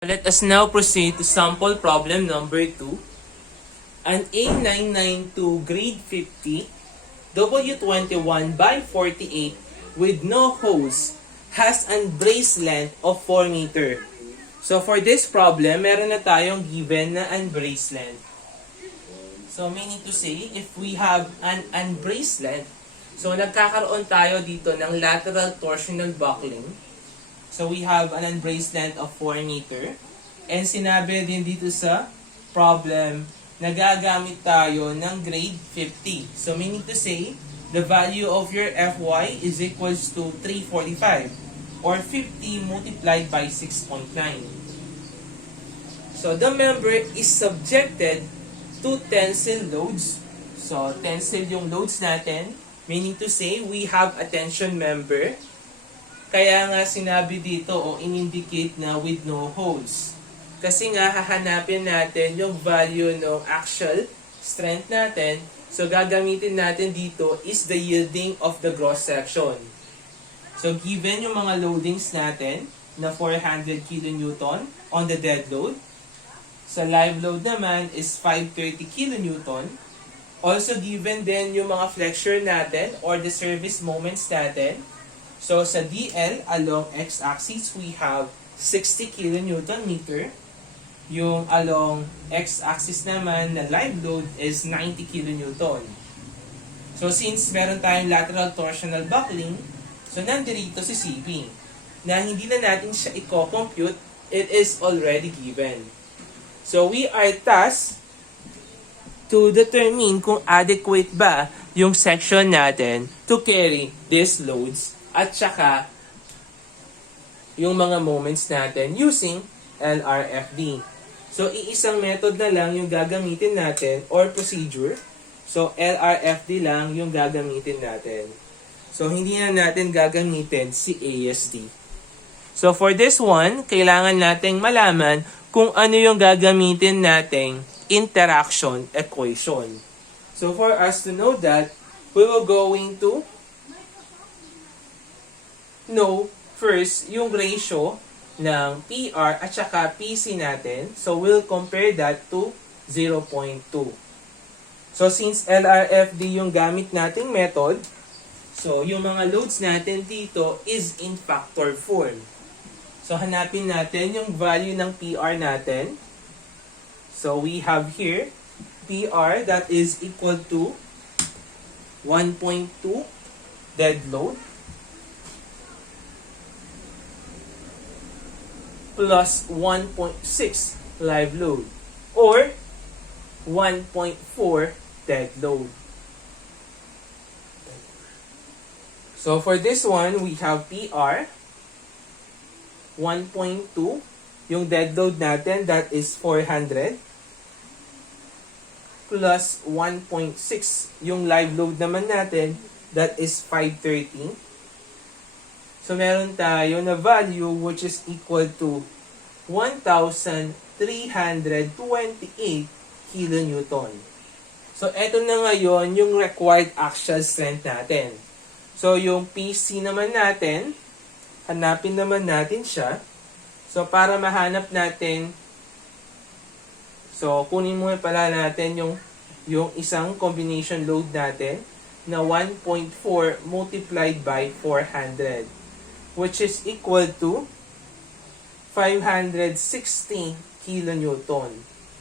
Let us now proceed to sample problem number 2. An A992 grade 50 W21 by 48 with no hose has an brace length of 4 meter. So for this problem, meron na tayong given na unbraced length. So meaning to say, if we have an unbraced length, so nagkakaroon tayo dito ng lateral torsional buckling. So we have an unbraced length of 4 meter. And sinabi din dito sa problem, nagagamit tayo ng grade 50. So meaning to say, the value of your Fy is equals to 345 or 50 multiplied by 6.9. So the member is subjected to tensile loads. So tensile yung loads natin, meaning to say, we have a tension member. Kaya nga sinabi dito o in-indicate na with no holes. Kasi nga hahanapin natin yung value ng axial strength natin. So gagamitin natin dito is the yielding of the gross section. So given yung mga loadings natin na 400 kN on the dead load. Sa live load naman is 530 kN. Also given din yung mga flexure natin or the service moments natin. So sa DL along x-axis we have 60 kN meter. Yung along x-axis naman na live load is 90 kN. So since meron tayong lateral torsional buckling, so nandirito si CP na hindi na natin siya i-compute, it is already given. So we are tasked to determine kung adequate ba yung section natin to carry these loads at saka yung mga moments natin using LRFD. So, iisang method na lang yung gagamitin natin or procedure. So, LRFD lang yung gagamitin natin. So, hindi na natin gagamitin si ASD. So, for this one, kailangan nating malaman kung ano yung gagamitin nating interaction equation. So, for us to know that, we will going to know first yung ratio ng PR at saka PC natin. So, we'll compare that to 0.2. So, since LRFD yung gamit nating method, so, yung mga loads natin dito is in factor form. So, hanapin natin yung value ng PR natin. So, we have here PR that is equal to 1.2 dead load plus 1.6 live load or 1.4 dead load. So for this one, we have PR 1.2, yung dead load natin that is 400 plus 1.6 yung live load naman natin that is 530. So, meron tayo na value which is equal to 1,328 kN. So, eto na ngayon yung required axial strength natin. So, yung PC naman natin, hanapin naman natin siya. So, para mahanap natin, so, kunin muna pala natin yung isang combination load natin na 1.4 multiplied by 400. Which is equal to 560 kN.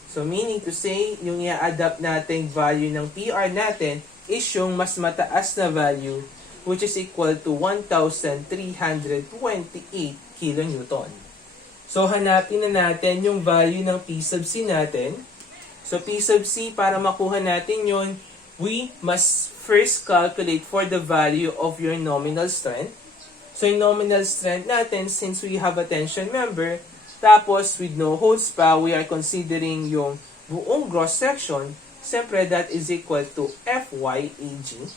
So, meaning to say, yung i-adapt natin value ng PR natin is yung mas mataas na value which is equal to 1,328 kN. So, hanapin na natin yung value ng P sub C natin. So, P sub C, para makuha natin yun, we must first calculate for the value of your nominal strength. So, yung nominal strength natin, since we have a tension member, tapos with no holes pa, we are considering yung buong gross section, siyempre that is equal to FYAG.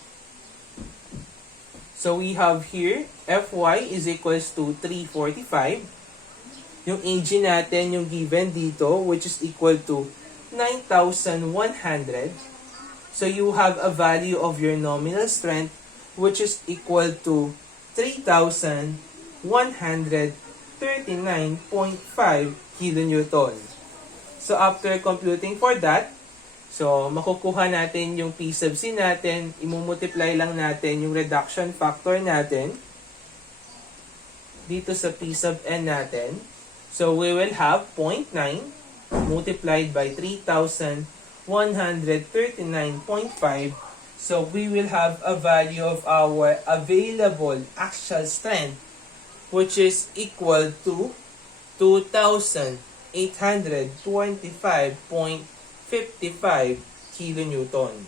So, we have here, Fy is equals to 345. Yung AG natin, yung given dito, which is equal to 9,100. So, you have a value of your nominal strength, which is equal to 3,139.5 kilonewton. So after computing for that, so makukuha natin yung P sub C natin, imumultiply lang natin yung reduction factor natin dito sa P sub N natin. So we will have 0.9 multiplied by 3,139.5. So we will have a value of our available axial strength, which is equal to 2,825.55 kilonewton.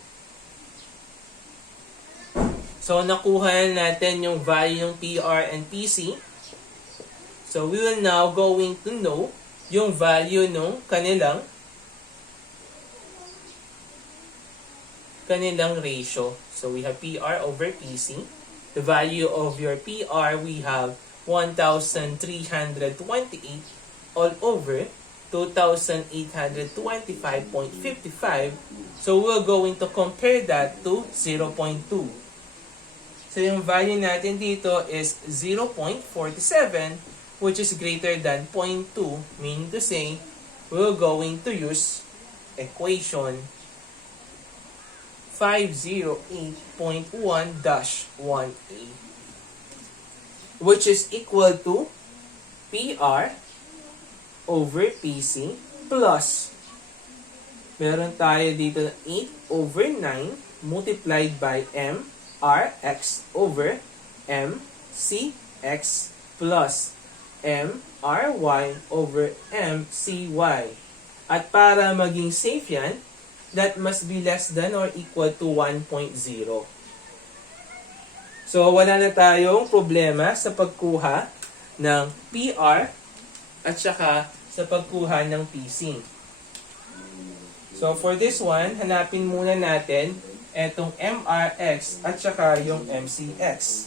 So nakuha natin yung value ng PR and PC. So we will now going to know yung value ng kanilang ratio. So we have PR over PC. The value of your PR, we have 1,328 all over 2,825.55. So we're going to compare that to 0.2. So yung value natin dito is 0.47, which is greater than 0.2, meaning to say, we're going to use equation 508.1-1a, which is equal to PR over PC plus, meron tayo dito 8 over 9 multiplied by MRX over MCX plus MRY over MCY. At para maging safe yan, that must be less than or equal to 1.0. So, wala na tayong problema sa pagkuha ng PR at saka sa pagkuha ng PC. So, for this one, hanapin muna natin etong MRX at saka yung MCX.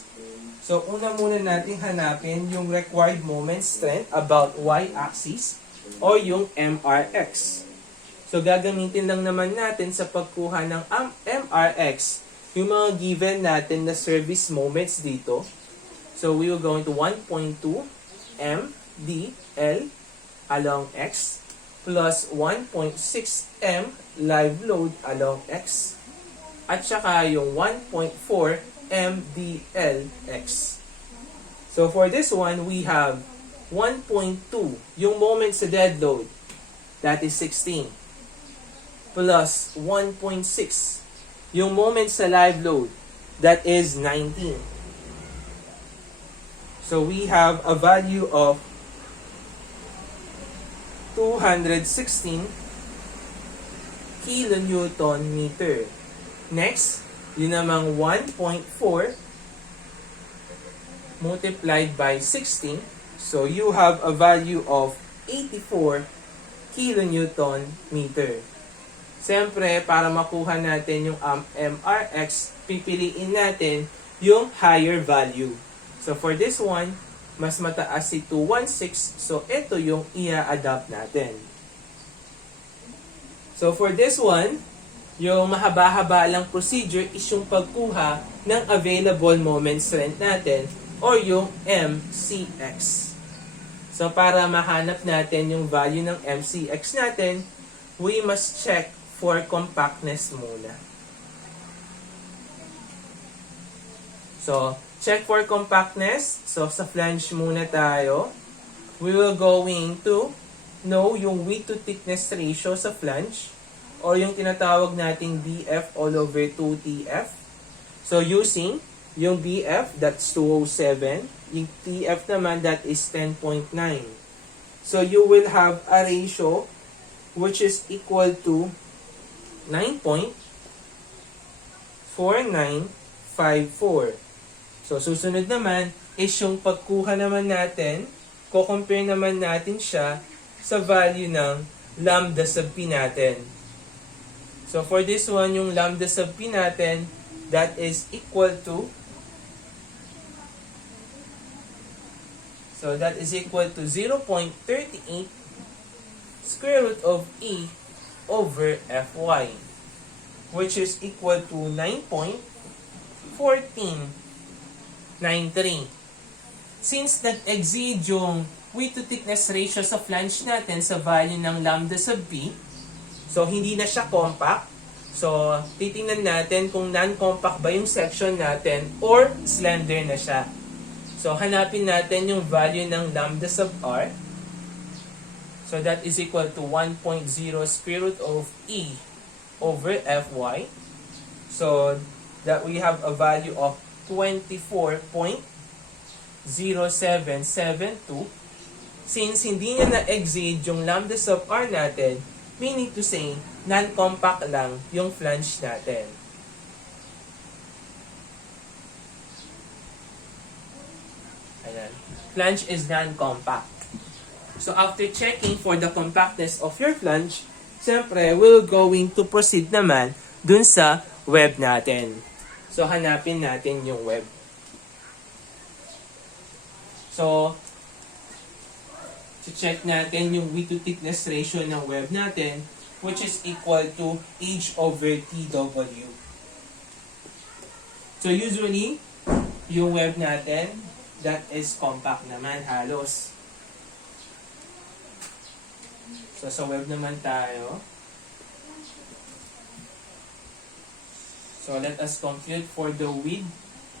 So, una muna natin hanapin yung required moment strength about y-axis o yung MRX. So, gagamitin lang naman natin sa pagkuha ng MRX yung mga given natin na service moments dito. So, we will go into 1.2 MDL along X plus 1.6 M live load along X at saka yung 1.4 MDLX. So, for this one, we have 1.2, yung moment sa dead load, that is 16. Plus 1.6, yung moment sa live load, that is 19. So we have a value of 216 kilonewton meter. Next, yun namang 1.4 multiplied by 16. So you have a value of 84 kilonewton meter. Siyempre, para makuha natin yung MRX, pipiliin natin yung higher value. So, for this one, mas mataas si 216. So, ito yung i-adapt natin. So, for this one, yung mahaba-haba lang procedure is yung pagkuha ng available moment strength natin or yung MCX. So, para mahanap natin yung value ng MCX natin, we must check for compactness muna. So, check for compactness. So, sa flange muna tayo. We will going to know yung width to thickness ratio sa flange or yung tinatawag nating BF all over 2TF. So, using yung BF, that's 207. Yung TF naman, that is 10.9. So, you will have a ratio which is equal to 9.4954. So, susunod naman is yung pagkuha naman natin, ko-compare naman natin siya sa value ng lambda sub P natin. So, for this one, yung lambda sub P natin, that is equal to, so that is equal to 0.38 square root of E over Fy, which is equal to 9.1493. Since nag-exceed yung width to thickness ratio sa flange natin sa value ng lambda sub p. So, hindi na siya compact. So, titingnan natin kung non-compact ba yung section natin or slender na siya. So, hanapin natin yung value ng lambda sub r. So, that is equal to 1.0 square root of e over fy. So, that we have a value of 24.0772. Since hindi niya na-exceed yung lambda sub r natin, meaning to say, non-compact lang yung flange natin. Ayan. Flange is non-compact. So after checking for the compactness of your flange, siyempre, we're going to proceed naman dun sa web natin. So hanapin natin yung web. So, check natin yung width to thickness ratio ng web natin, which is equal to h over tw. So usually, yung web natin, that is compact naman halos. So sa web naman tayo. So let us compute for the width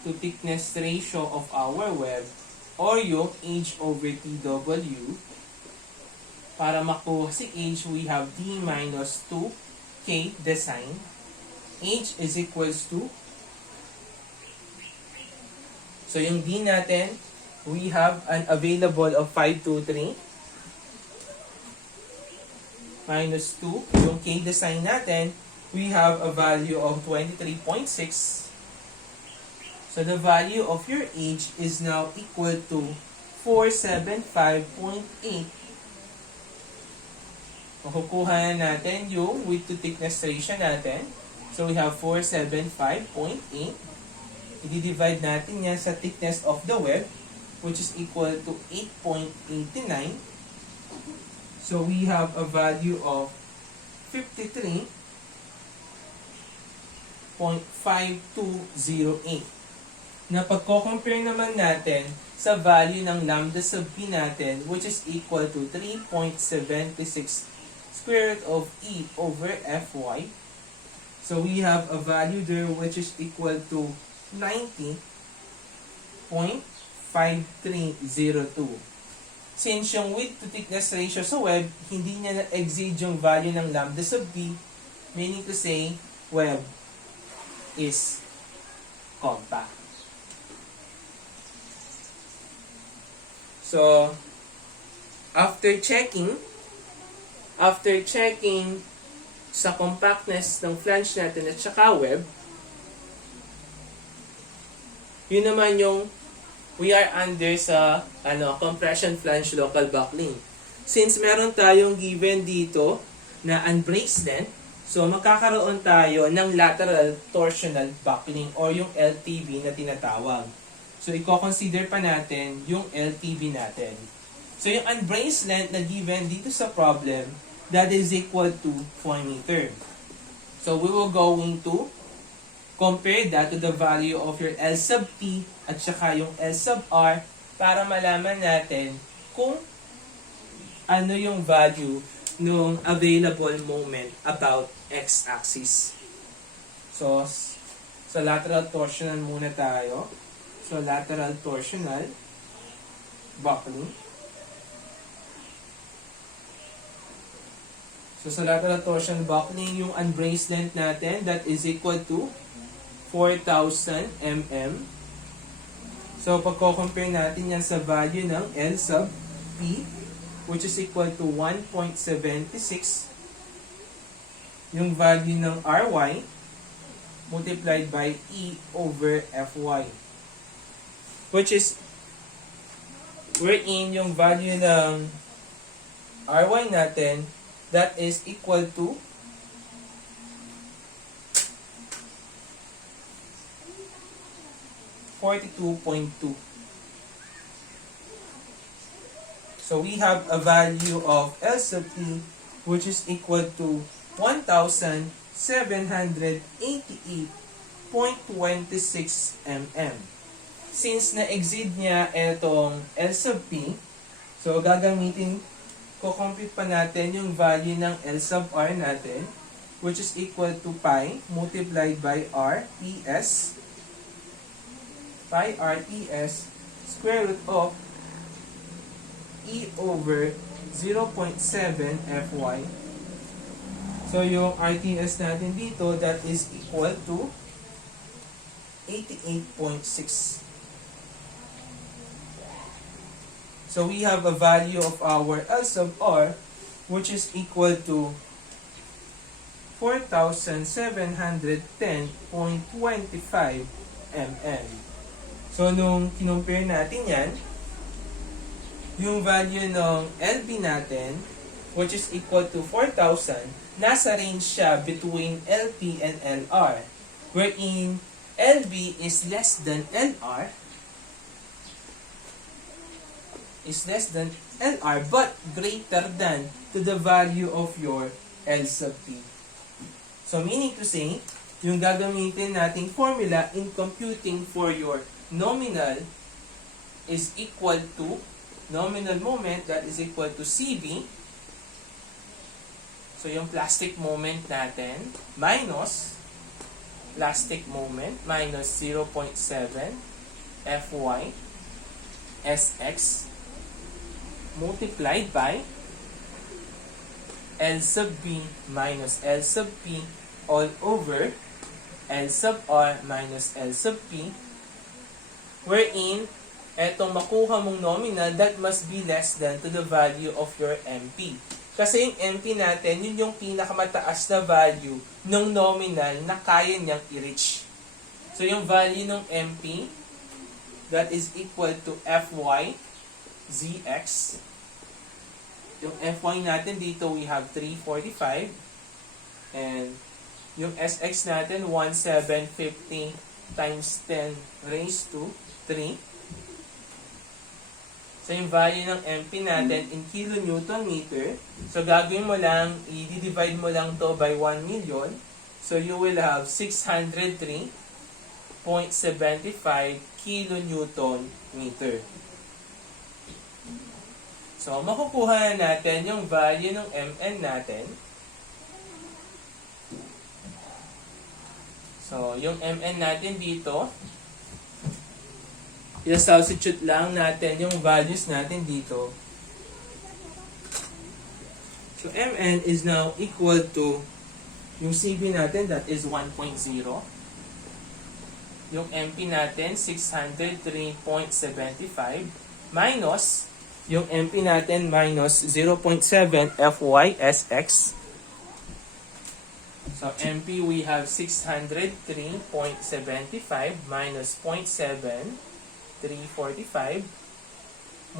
to thickness ratio of our web or yung h over tw. Para makuha si h, we have d minus 2k design. H is equals to, so yung d natin, we have an available of 523 minus 2. Yung k design natin, we have a value of 23.6. So the value of your h is now equal to 475.8. Makukuha natin yung width to thickness ratio natin. So we have 475.8. I-divide natin yan sa thickness of the web, which is equal to 8.89. So we have a value of 53.5208. Na pagko-compare naman natin sa value ng lambda sub p natin, which is equal to 3.76 square root of e over fy. So we have a value there which is equal to 90.5302. Since yung width to thickness ratio sa web, hindi niya na-exceed yung value ng lambda sub p, meaning to say, web is compact. So, after checking sa compactness ng flange natin at saka web, yun naman yung we are under sa compression flange local buckling. Since meron tayong given dito na unbraced length, so magkakaroon tayo ng lateral torsional buckling or yung LTB na tinatawag. So i-consider pa natin yung LTB natin. So yung unbraced length na given dito sa problem, that is equal to 4 meter. So we will going to compare that to the value of your L sub T at saka yung L sub R para malaman natin kung ano yung value ng available moment about x-axis. So, sa lateral torsional muna tayo. So, lateral torsional buckling. So, sa lateral torsional buckling, yung unbraced length natin, that is equal to 4,000 mm. So, pagko-compare natin yan sa value ng L sub P, which is equal to 1.76, yung value ng Ry multiplied by E over Fy, which is wherein yung value ng Ry natin, that is equal to 42.2. So we have a value of L sub T which is equal to 1,788.26 mm. Since na-exceed niya itong L sub P, So, compute pa natin yung value ng L sub R natin, which is equal to pi multiplied by R ES, pi R ES, square root of E over 0.7 Fy. So, yung RTS natin dito, that is equal to 88.6. So, we have a value of our L sub R, which is equal to 4,710.25 mN. So, nung kinumpare natin yan, yung value ng LB natin, which is equal to 4,000, nasa range siya between LP and LR, wherein LB is less than LR, but greater than to the value of your L sub P. So, meaning to say, yung gagamitin nating formula in computing for your nominal is equal to nominal moment, that is equal to CB. So, yung plastic moment natin minus plastic moment minus 0.7 Fy Sx multiplied by L sub B minus L sub P all over L sub R minus L sub P, wherein etong makuha mong nominal, that must be less than to the value of your MP. Kasi yung MP natin, yun yung pinakamataas na value ng nominal na kaya niyang i-reach. So yung value ng MP, that is equal to Fy Zx. Yung Fy natin dito, we have 345. And yung Sx natin, 1750 times 10 raised to 3. So, yung value ng MP natin in kilonewton meter. So, gagawin mo lang, i-divide mo lang to by 1 million. So, you will have 603.75 kilonewton meter. So, makukuha natin yung value ng Mn natin. So, yung Mn natin dito, i-substitute lang natin yung values natin dito. So, Mn is now equal to yung Cb natin, that is 1.0. Yung Mp natin, 603.75 minus yung MP natin minus 0.7 Fy Sx. So, MP we have 603.75 minus 0.7, 345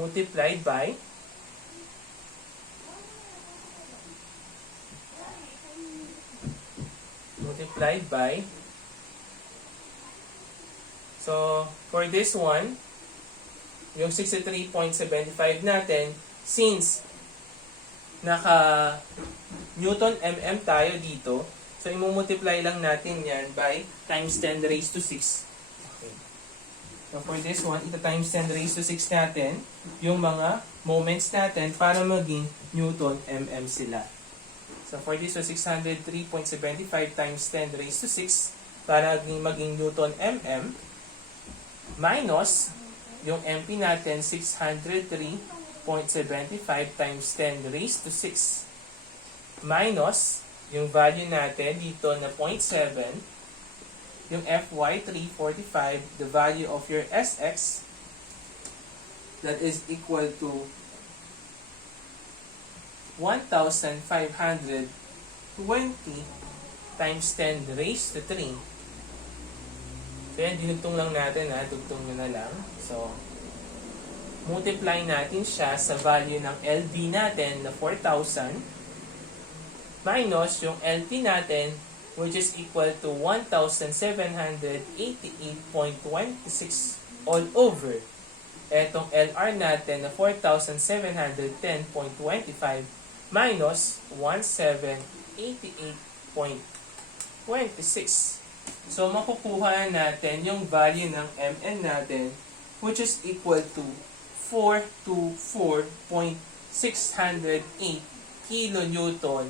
multiplied by so, for this one, yung 63.75 natin, since naka Newton mm tayo dito, so imumultiply lang natin yan by times 10 raised to 6. Okay. So for this one, ito times 10 raised to 6 natin, yung mga moments natin para maging Newton mm sila. So for this, so 603.75 times 10 raised to 6 para maging Newton mm minus yung MP natin, 603.75 times 10 raised to 6 minus yung value natin dito na 0.7, yung Fy 345, the value of your Sx, that is equal to 1,520 times 10 raised to 3. So yan, dinugtong lang natin ha, dugtong nyo na lang. So, multiply natin siya sa value ng LB natin na 4,000 minus yung LP natin, which is equal to 1,788.26 all over etong LR natin na 4,710.25 minus 1,788.26. So, makukuha natin yung value ng Mn natin, which is equal to 424.608 kilonewton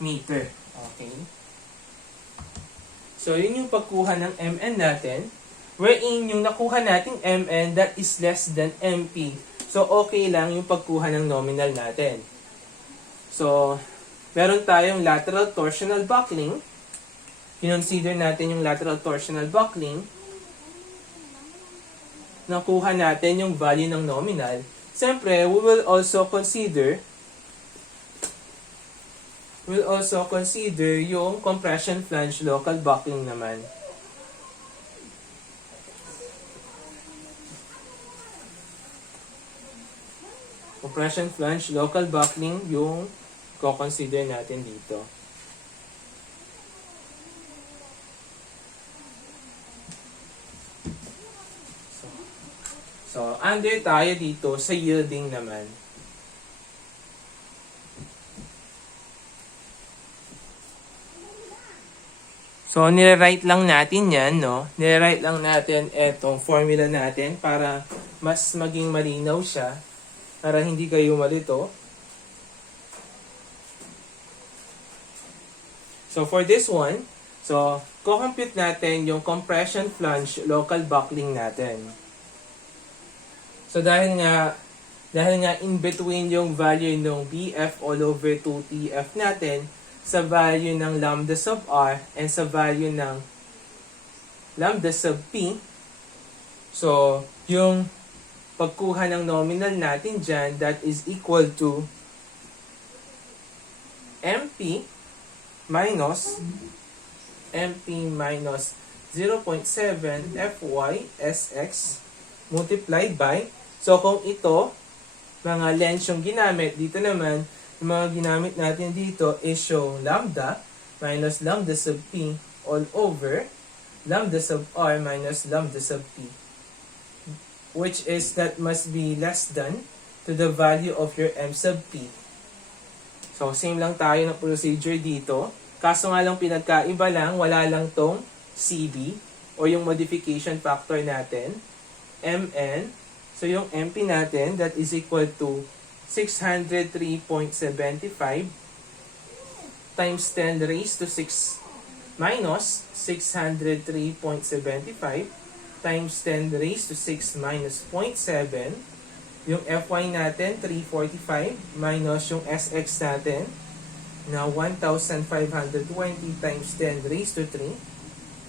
meter. Okay? So, yun yung pagkuha ng Mn natin, wherein yung nakuha nating Mn that is less than Mp. So, okay lang yung pagkuha ng nominal natin. So, meron tayong lateral torsional buckling. Kinonsider natin yung lateral torsional buckling. Nakuha natin yung value ng nominal. Siyempre, we will also consider yung compression flange local buckling naman. Compression flange local buckling yung ko-consider natin dito. So, under tayo dito sa yielding naman. So, nire-write lang natin yan, no? Nire-write lang natin etong formula natin para mas maging malinaw siya, para hindi kayo malito. So, for this one, so, co-compute natin yung compression flange local buckling natin. So, dahil nga in between yung value ng BF all over 2TF natin sa value ng lambda sub R and sa value ng lambda sub P. So, yung pagkuha ng nominal natin dyan, that is equal to MP minus 0.7 Fy Sx multiplied by, so kung ito, mga lengths yung ginamit, dito naman, yung mga ginamit natin dito is yung lambda minus lambda sub P all over lambda sub R minus lambda sub P, which is that must be less than to the value of your M sub P. So, same lang tayo na procedure dito. Kaso nga lang pinagkaiba lang, wala lang tong CB o yung modification factor natin. Mn. So, yung MP natin, that is equal to 603.75 times 10 raised to 6 minus 603.75 times 10 raised to 6 minus 0.7. Yung Fy natin, 345 minus yung Sx natin na 1,520 times 10 raised to 3.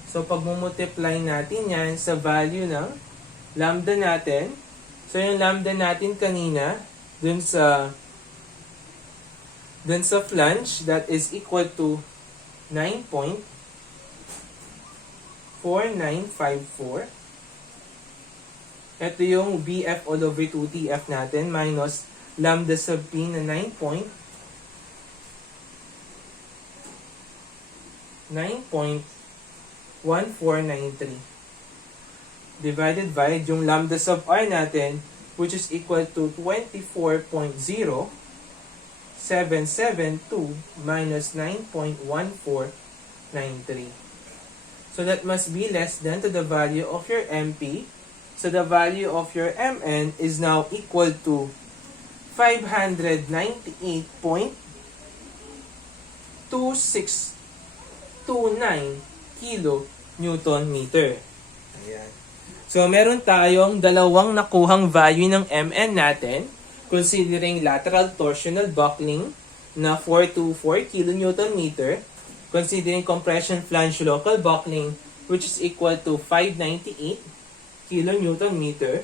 So, pag multiply natin yan sa value ng lambda natin, so yung lambda natin kanina, dun sa flange, that is equal to 9.4954. Ito yung BF all over 2TF natin minus lambda sub P na 9.1493 divided by yung lambda sub R natin, which is equal to 24.0772 minus 9.1493. So that must be less than to the value of your MP. So the value of your Mn is now equal to 598.2629 kilonewton meter. Ayan. So, meron tayong dalawang nakuhang value ng Mn natin, considering lateral torsional buckling na 424 kN, considering compression flange local buckling, which is equal to 598 kN.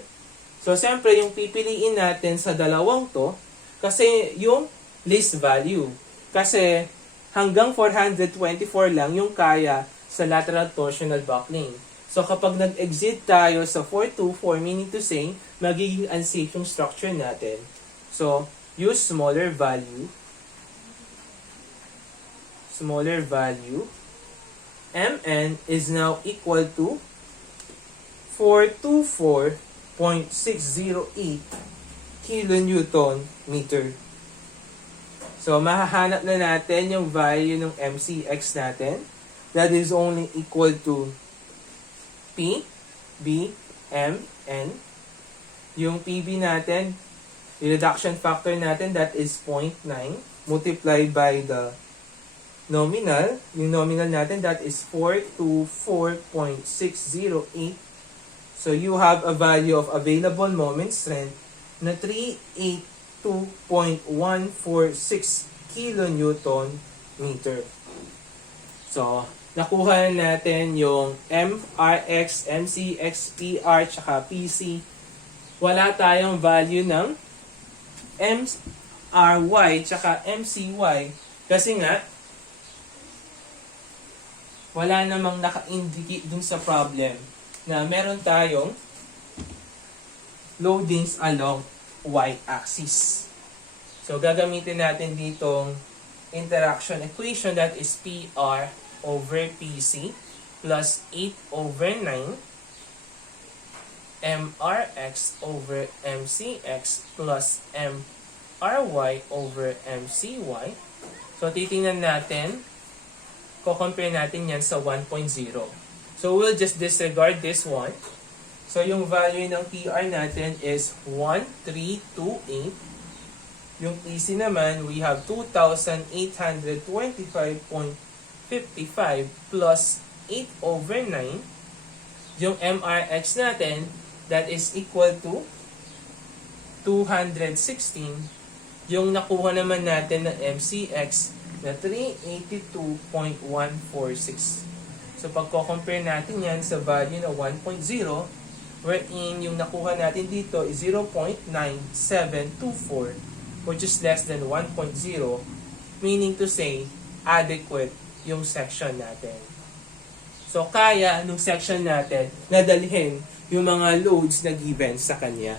So, siyempre, yung pipiliin natin sa dalawang to, kasi yung least value. Kasi, hanggang 424 lang yung kaya sa lateral torsional buckling. So, kapag nag-exit tayo sa 424, meaning to say, magiging unsafe yung structure natin. So, use smaller value. Mn is now equal to 424.608 kilonewton meter. So, mahahanap na natin yung value ng MCX natin. That is only equal to P, B, M, N. Yung PB natin, yung reduction factor natin, that is 0.9 multiplied by the nominal. Yung nominal natin, that is 424.608. So you have a value of available moment strength na 382.146 kilonewton meter. So, nakuha natin yung MRX, MCX, PR, tsaka PC. Wala tayong value ng MRY, tsaka MCY. Kasi nga, wala namang naka-indicate dun sa problem na meron tayong loadings along y-axis. So, gagamitin natin ditong interaction equation, that is PR over PC plus 8 over 9 MRX over MCX plus MRY over MCY. So, titingnan natin, ko-compare natin yan sa 1.0. So, we'll just disregard this one. So, yung value ng PR natin is 1328. Yung PC naman, we have 2,825.55 plus 8 over 9. Yung MRX natin, that is equal to 216. Yung nakuha naman natin na MCX na 382.146. So, pagko-compare natin yan sa value na 1.0, wherein yung nakuha natin dito is 0.9724, which is less than 1.0, meaning to say, adequate yung section natin. So, kaya nung section natin na dalhin yung mga loads na given sa kanya.